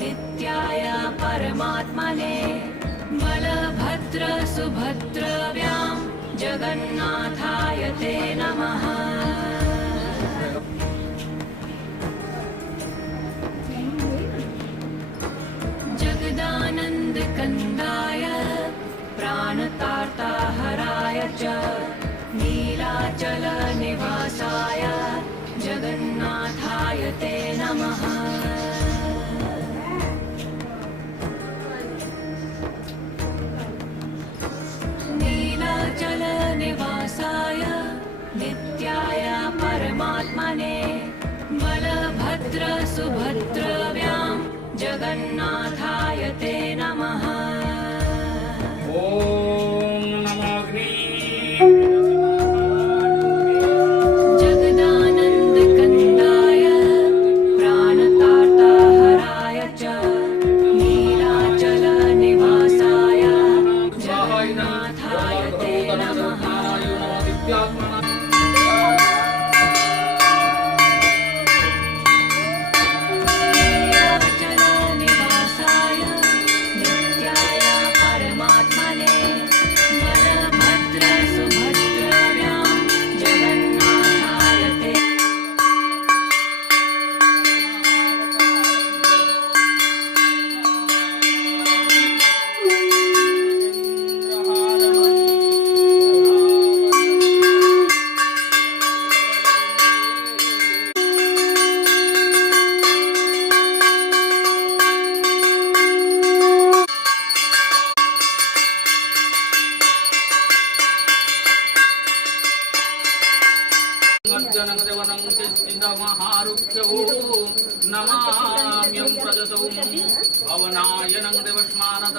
नित्याय परमात्मने बलभद्र सुभद्रव्यां जगन्नाथाय ते नमः। जगदानन्दकन्दाय प्राणतार्ताहराय च नीलाचलनिवासाय जगन्नाथाय ते नमः। नीलाचलनिवासाय नित्याय परमात्मने बलभद्र सुभद्रव्यां जगन्नाथाय ते नमः। ओम नमो अग्नि जगदानन्दकन्दाय प्राणतार्ताहराय च नीलाचलनिवासाय जगन्नाथाय ते नमः। नीलाचलनिवासाय नित्याय परमात्मने बलभद्र सुभद्रव्यां जगन्नाथाय ते नमाम्यं प्रजतौ भवनायनं देवस्मानः